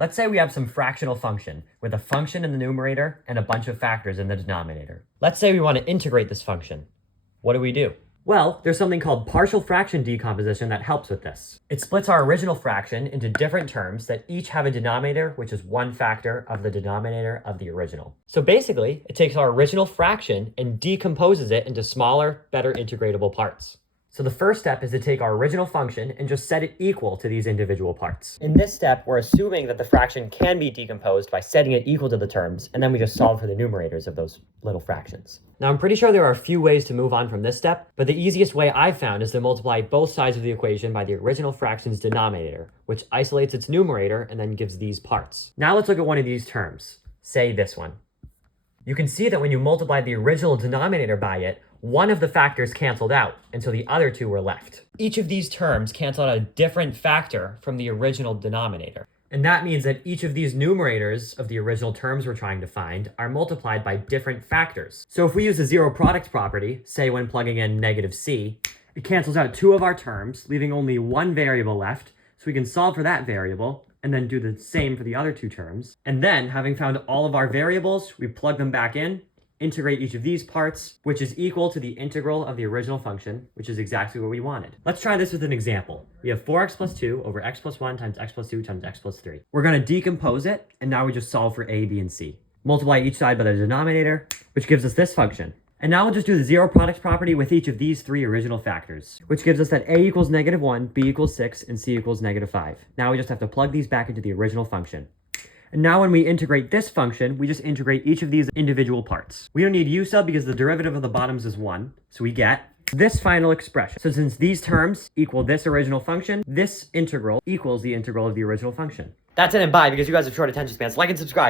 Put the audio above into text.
Let's say we have some fractional function with a function in the numerator and a bunch of factors in the denominator. Let's say we want to integrate this function. What do? Well, there's something called partial fraction decomposition that helps with this. It splits our original fraction into different terms that each have a denominator, which is one factor of the denominator of the original. So basically, it takes our original fraction and decomposes it into smaller, better integratable parts. So the first step is to take our original function and just set it equal to these individual parts. In this step, we're assuming that the fraction can be decomposed by setting it equal to the terms, and then we just solve for the numerators of those little fractions. Now, I'm pretty sure there are a few ways to move on from this step, but the easiest way I've found is to multiply both sides of the equation by the original fraction's denominator, which isolates its numerator and then gives these parts. Now let's look at one of these terms, say this one. You can see that when you multiply the original denominator by it, one of the factors canceled out, and so the other two were left. Each of these terms cancel out a different factor from the original denominator. And that means that each of these numerators of the original terms we're trying to find are multiplied by different factors. So if we use the zero product property, say when plugging in negative c, it cancels out two of our terms, leaving only one variable left, so we can solve for that variable, and then do the same for the other two terms. And then, having found all of our variables, we plug them back in, integrate each of these parts, which is equal to the integral of the original function, which is exactly what we wanted. Let's try this with an example. We have 4x plus 2 over x plus 1 times x plus 2 times x plus 3. We're going to decompose it, and now we just solve for a, b, and c. Multiply each side by the denominator, which gives us this function. And now we'll just do the zero product property with each of these three original factors, which gives us that a equals -1, b equals 6, and c equals -5. Now we just have to plug these back into the original function. And now when we integrate this function, we just integrate each of these individual parts. We don't need u sub because the derivative of the bottoms is 1, so we get this final expression. So since these terms equal this original function, this integral equals the integral of the original function. That's it and bye, because you guys have short attention spans. Like and subscribe.